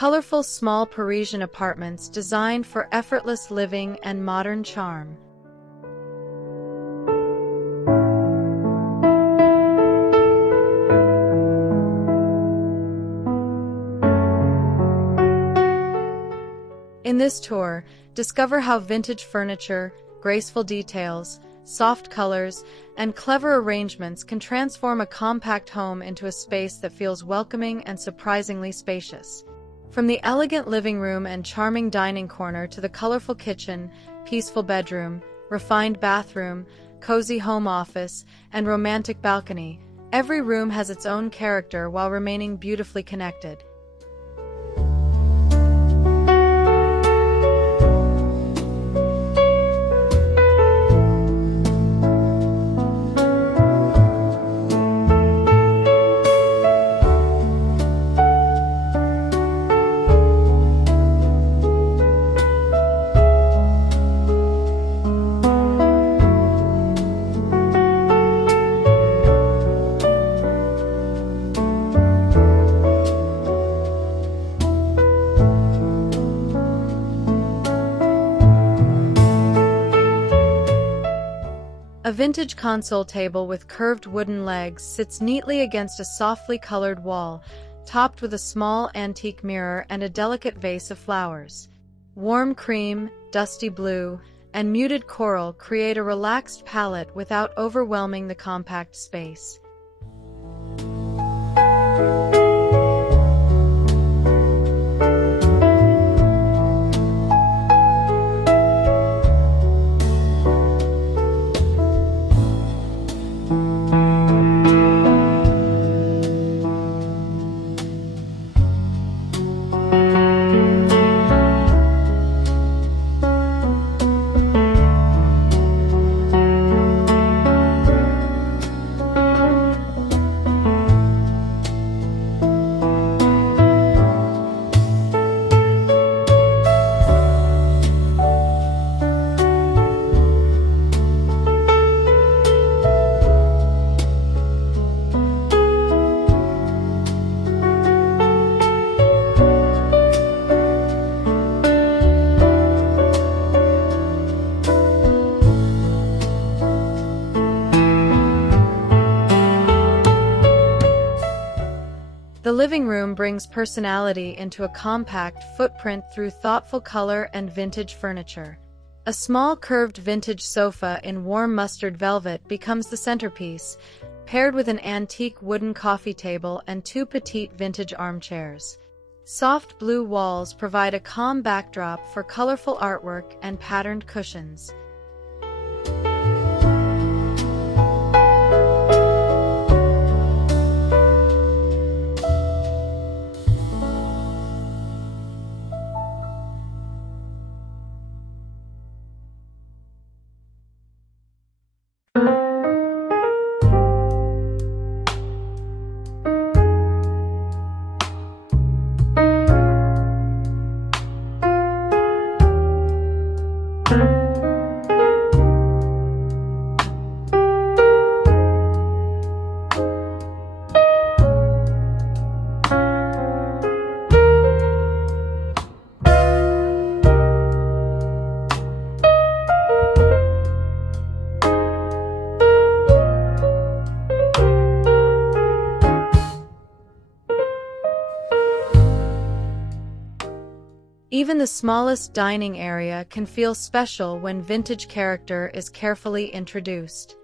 colorful small Parisian apartments designed for effortless living and modern charm. In this tour, discover how vintage furniture, graceful details, soft colors, and clever arrangements can transform a compact home into a space that feels welcoming and surprisingly spacious. From the elegant living room and charming dining corner to the colorful kitchen, peaceful bedroom, refined bathroom, cozy home office, and romantic balcony, every room has its own character while remaining beautifully connected. A vintage console table with curved wooden legs sits neatly against a softly colored wall, topped with a small antique mirror and a delicate vase of flowers. Warm cream, dusty blue, and muted coral create a relaxed palette without overwhelming the compact space. The living room brings personality into a compact footprint through thoughtful color and vintage furniture. A small curved vintage sofa in warm mustard velvet becomes the centerpiece, paired with an antique wooden coffee table and two petite vintage armchairs. Soft blue walls provide a calm backdrop for colorful artwork and patterned cushions. Even the smallest dining area can feel special when vintage character is carefully introduced.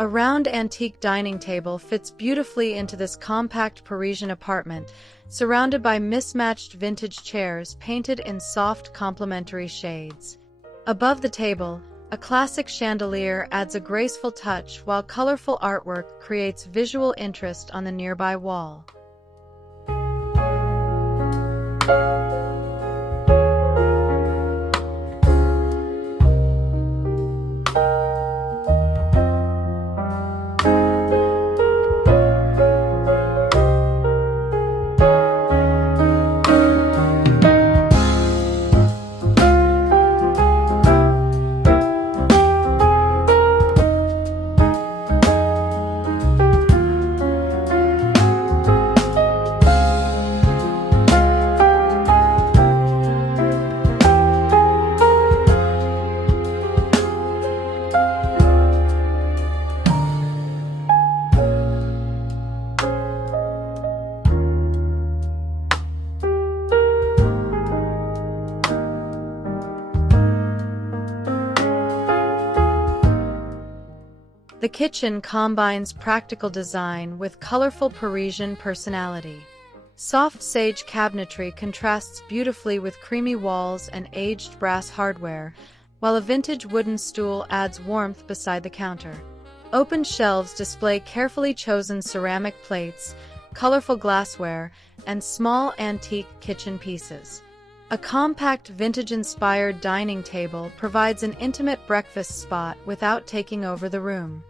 A round antique dining table fits beautifully into this compact Parisian apartment, surrounded by mismatched vintage chairs painted in soft complementary shades. Above the table, a classic chandelier adds a graceful touch while colorful artwork creates visual interest on the nearby wall. kitchen combines practical design with colorful Parisian personality. Soft sage cabinetry contrasts beautifully with creamy walls and aged brass hardware, while a vintage wooden stool adds warmth beside the counter. Open shelves display carefully chosen ceramic plates, colorful glassware, and small antique kitchen pieces. A compact vintage-inspired dining table provides an intimate breakfast spot without taking over the room.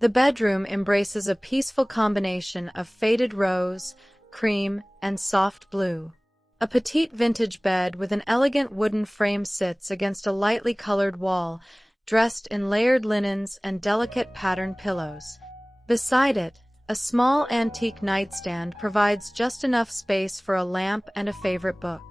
The bedroom embraces a peaceful combination of faded rose, cream, and soft blue. A petite vintage bed with an elegant wooden frame sits against a lightly colored wall, dressed in layered linens and delicate patterned pillows. Beside it, a small antique nightstand provides just enough space for a lamp and a favorite book.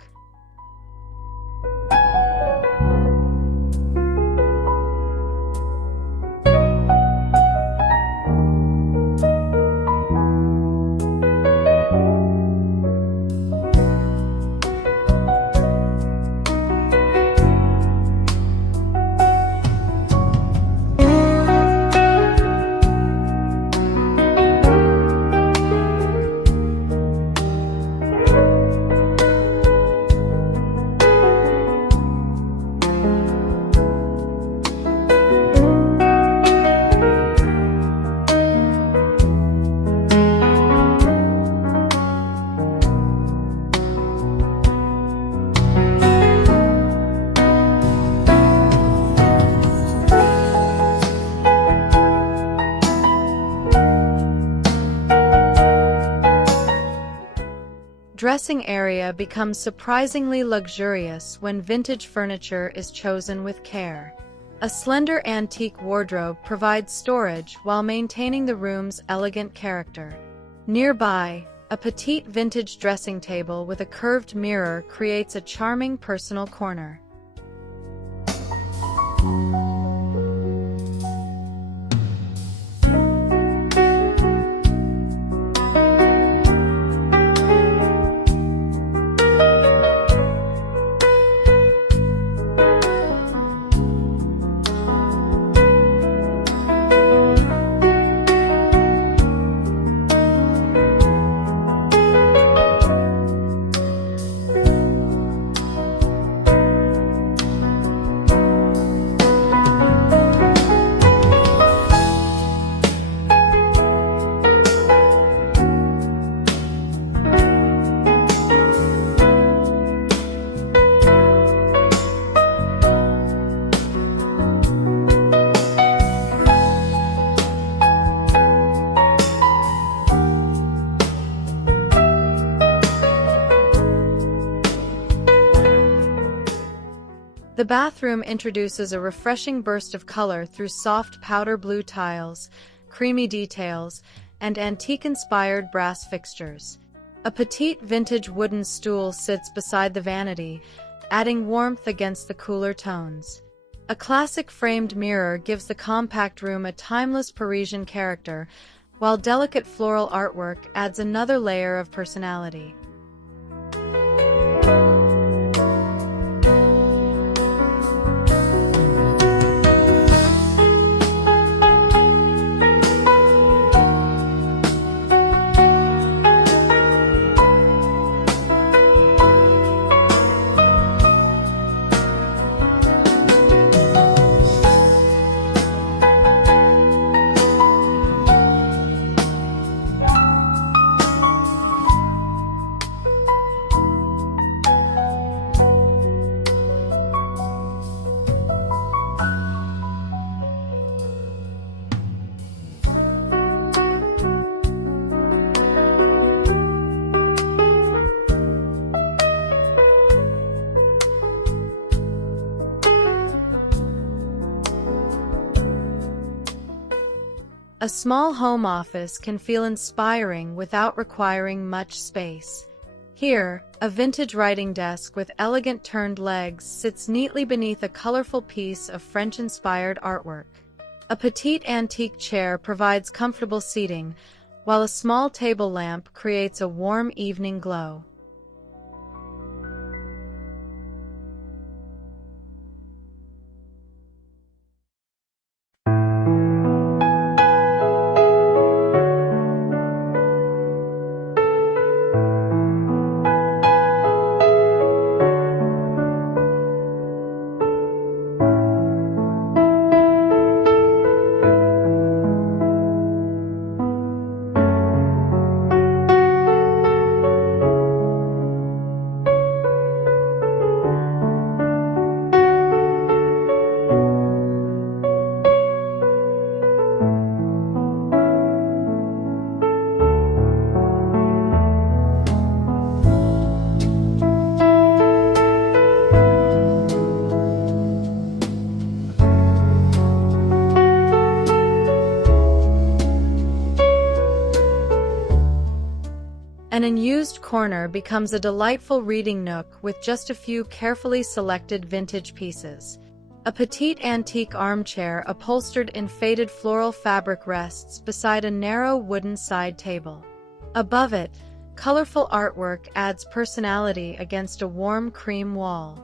Dressing area becomes surprisingly luxurious when vintage furniture is chosen with care. A slender antique wardrobe provides storage while maintaining the room's elegant character. Nearby, a petite vintage dressing table with a curved mirror creates a charming personal corner. The bathroom introduces a refreshing burst of color through soft powder blue tiles, creamy details, and antique-inspired brass fixtures. A petite vintage wooden stool sits beside the vanity, adding warmth against the cooler tones. A classic framed mirror gives the compact room a timeless Parisian character, while delicate floral artwork adds another layer of personality. A small home office can feel inspiring without requiring much space. Here, a vintage writing desk with elegant turned legs sits neatly beneath a colorful piece of French-inspired artwork. A petite antique chair provides comfortable seating, while a small table lamp creates a warm evening glow. An unused corner becomes a delightful reading nook with just a few carefully selected vintage pieces. A petite antique armchair upholstered in faded floral fabric rests beside a narrow wooden side table. Above it, colorful artwork adds personality against a warm cream wall.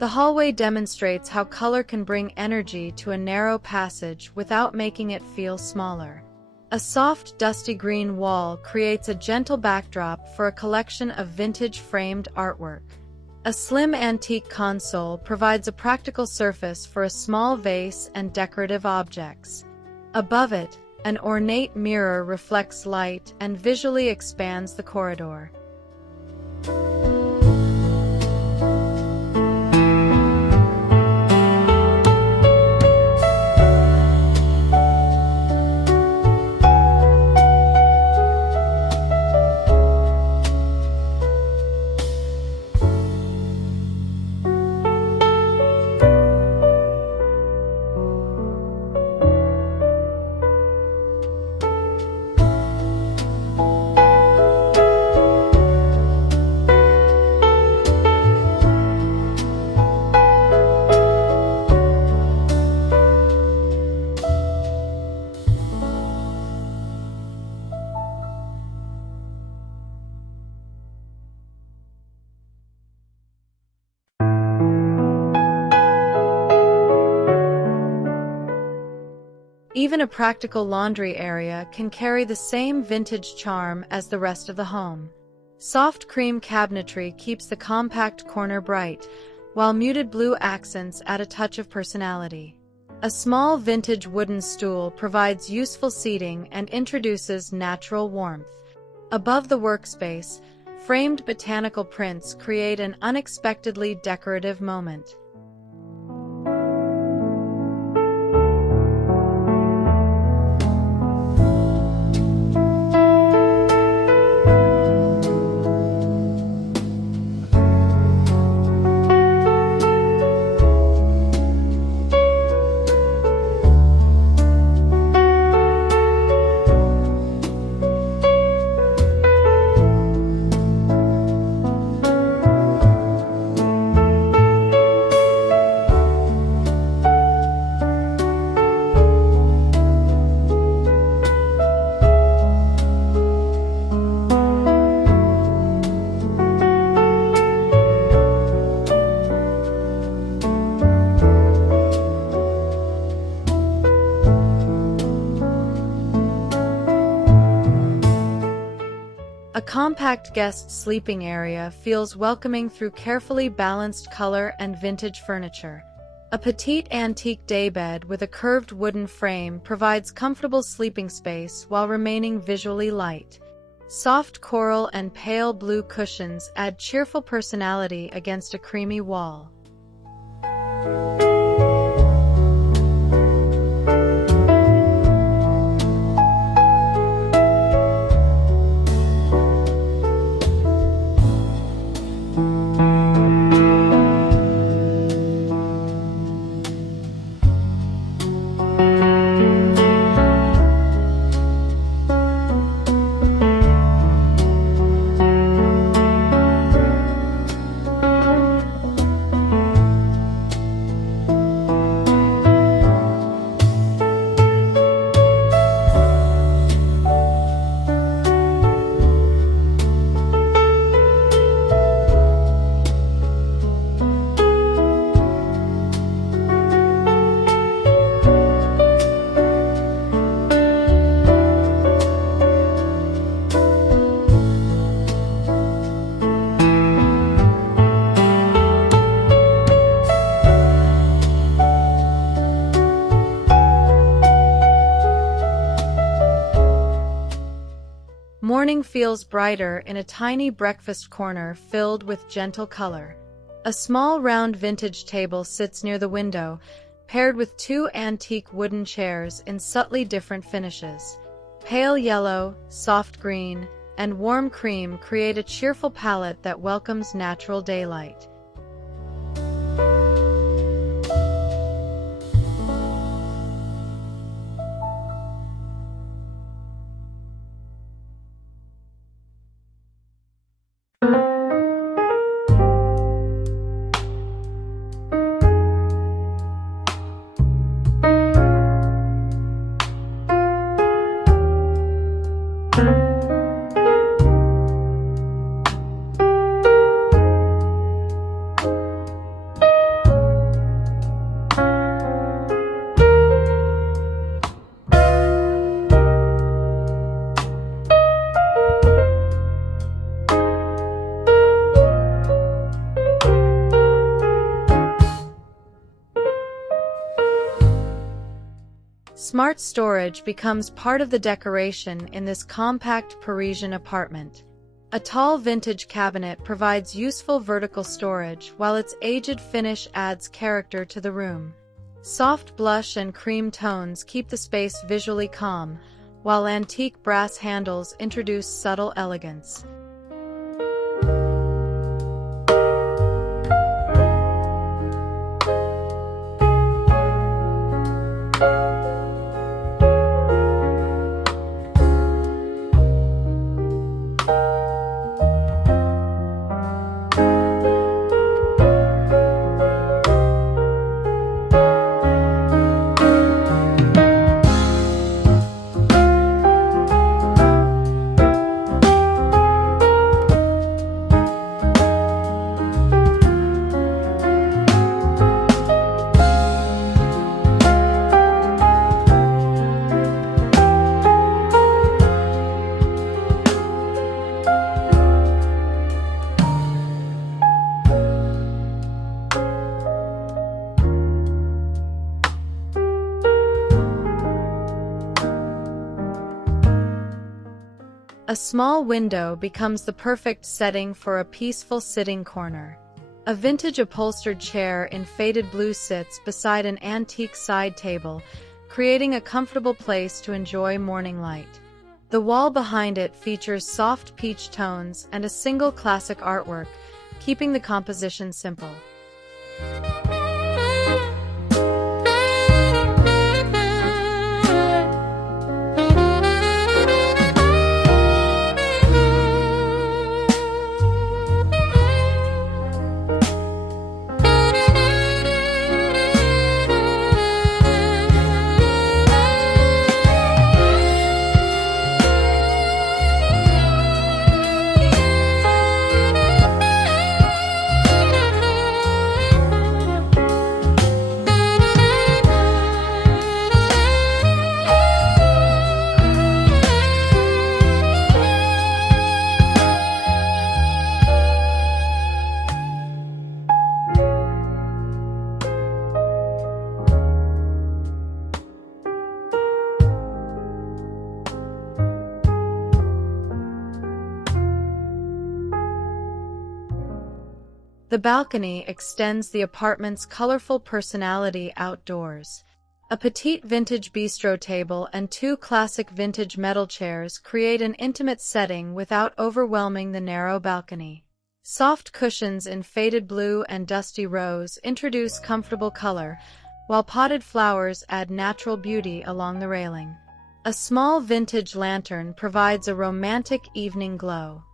The hallway demonstrates how color can bring energy to a narrow passage without making it feel smaller. A soft, dusty green wall creates a gentle backdrop for a collection of vintage framed artwork. A slim antique console provides a practical surface for a small vase and decorative objects. Above it, an ornate mirror reflects light and visually expands the corridor. Even a practical laundry area can carry the same vintage charm as the rest of the home. Soft cream cabinetry keeps the compact corner bright, while muted blue accents add a touch of personality. A small vintage wooden stool provides useful seating and introduces natural warmth. Above the workspace, framed botanical prints create an unexpectedly decorative moment. compact guest sleeping area feels welcoming through carefully balanced color and vintage furniture. A petite antique daybed with a curved wooden frame provides comfortable sleeping space while remaining visually light. Soft coral and pale blue cushions add cheerful personality against a creamy wall. Morning feels brighter in a tiny breakfast corner filled with gentle color. A small round vintage table sits near the window, paired with two antique wooden chairs in subtly different finishes. Pale yellow, soft green, and warm cream create a cheerful palette that welcomes natural daylight. Smart storage becomes part of the decoration in this compact Parisian apartment. A tall vintage cabinet provides useful vertical storage, while its aged finish adds character to the room. Soft blush and cream tones keep the space visually calm, while antique brass handles introduce subtle elegance. A small window becomes the perfect setting for a peaceful sitting corner. A vintage upholstered chair in faded blue sits beside an antique side table, creating a comfortable place to enjoy morning light. The wall behind it features soft peach tones and a single classic artwork, keeping the composition simple. The balcony extends the apartment's colorful personality outdoors. A petite vintage bistro table and two classic vintage metal chairs create an intimate setting without overwhelming the narrow balcony. Soft cushions in faded blue and dusty rose introduce comfortable color, while potted flowers add natural beauty along the railing. A small vintage lantern provides a romantic evening glow.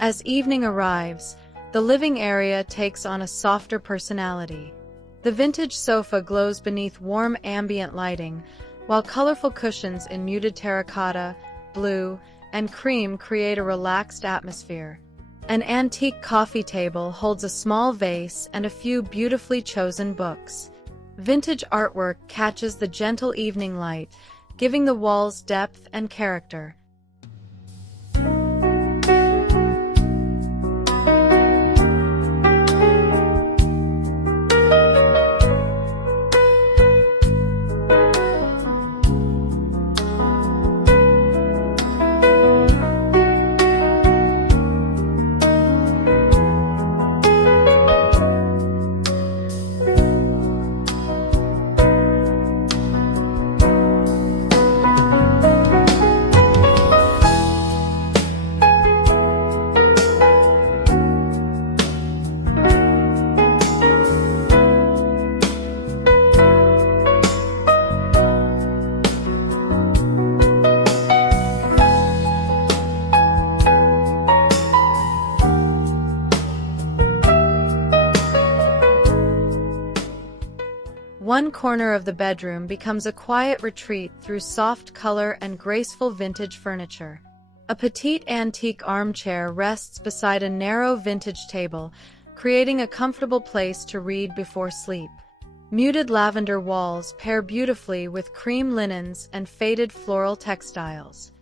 As evening arrives, the living area takes on a softer personality. The vintage sofa glows beneath warm ambient lighting, while colorful cushions in muted terracotta, blue, and cream create a relaxed atmosphere. An antique coffee table holds a small vase and a few beautifully chosen books. Vintage artwork catches the gentle evening light, giving the walls depth and character. One corner of the bedroom becomes a quiet retreat through soft color and graceful vintage furniture. A petite antique armchair rests beside a narrow vintage table, creating a comfortable place to read before sleep. Muted lavender walls pair beautifully with cream linens and faded floral textiles.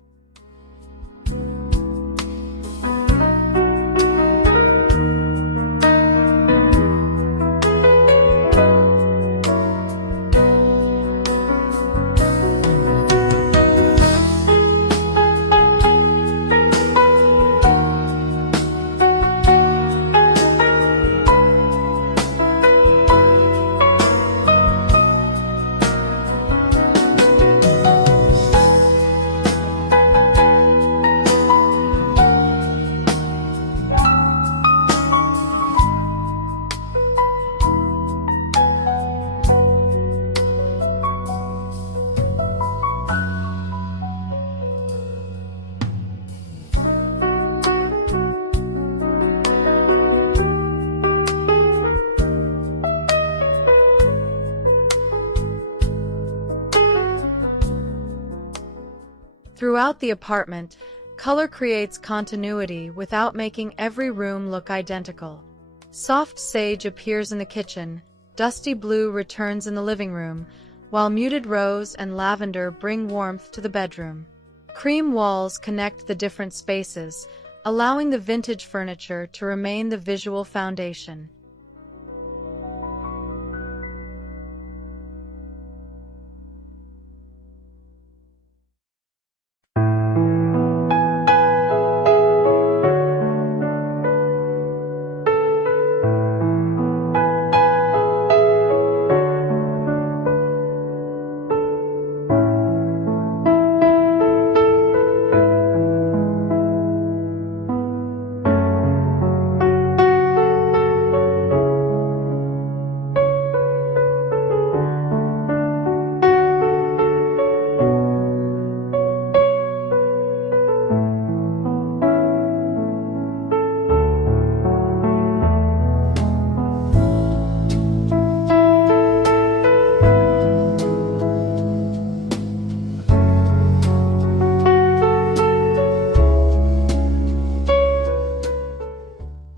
Throughout the apartment, color creates continuity without making every room look identical. Soft sage appears in the kitchen, dusty blue returns in the living room, while muted rose and lavender bring warmth to the bedroom. Cream walls connect the different spaces, allowing the vintage furniture to remain the visual foundation.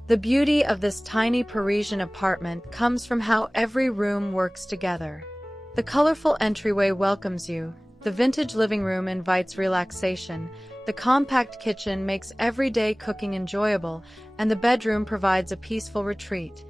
The beauty of this tiny Parisian apartment comes from how every room works together. The colorful entryway welcomes you, the vintage living room invites relaxation, the compact kitchen makes everyday cooking enjoyable, and the bedroom provides a peaceful retreat.